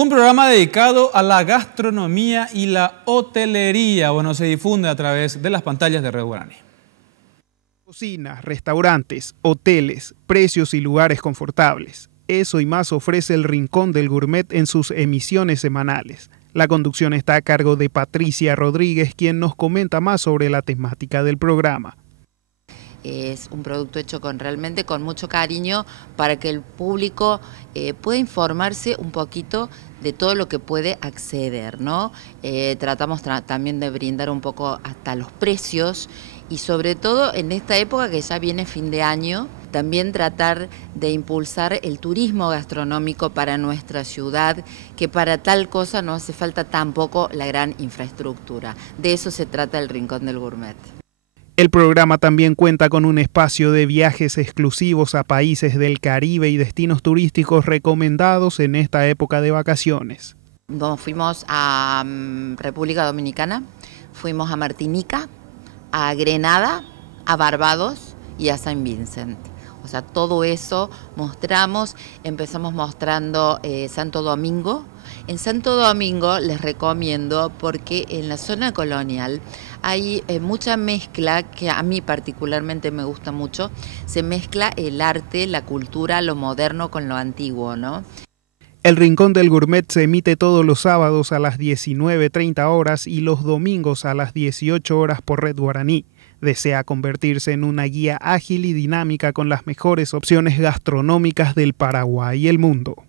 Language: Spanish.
Un programa dedicado a la gastronomía y la hotelería. Bueno, se difunde a través de las pantallas de Red Guaraní. Cocinas, restaurantes, hoteles, precios y lugares confortables. Eso y más ofrece el Rincón del Gourmet en sus emisiones semanales. La conducción está a cargo de Patricia Rodríguez, quien nos comenta más sobre la temática del programa. Es un producto hecho realmente con mucho cariño para que el público pueda informarse un poquito de todo lo que puede acceder, ¿no? Tratamos también de brindar un poco hasta los precios y sobre todo en esta época que ya viene fin de año, también tratar de impulsar el turismo gastronómico para nuestra ciudad, que para tal cosa no hace falta tampoco la gran infraestructura. De eso se trata el Rincón del Gourmet. El programa también cuenta con un espacio de viajes exclusivos a países del Caribe y destinos turísticos recomendados en esta época de vacaciones. Nos fuimos a República Dominicana, fuimos a Martinica, a Grenada, a Barbados y a Saint Vincent. O sea, todo eso mostramos, empezamos mostrando Santo Domingo. En Santo Domingo les recomiendo porque en la zona colonial hay mucha mezcla que a mí particularmente me gusta mucho. Se mezcla el arte, la cultura, lo moderno con lo antiguo, ¿no? El Rincón del Gourmet se emite todos los sábados a las 19:30 horas y los domingos a las 18 horas por Red Guaraní. Desea convertirse en una guía ágil y dinámica con las mejores opciones gastronómicas del Paraguay y el mundo.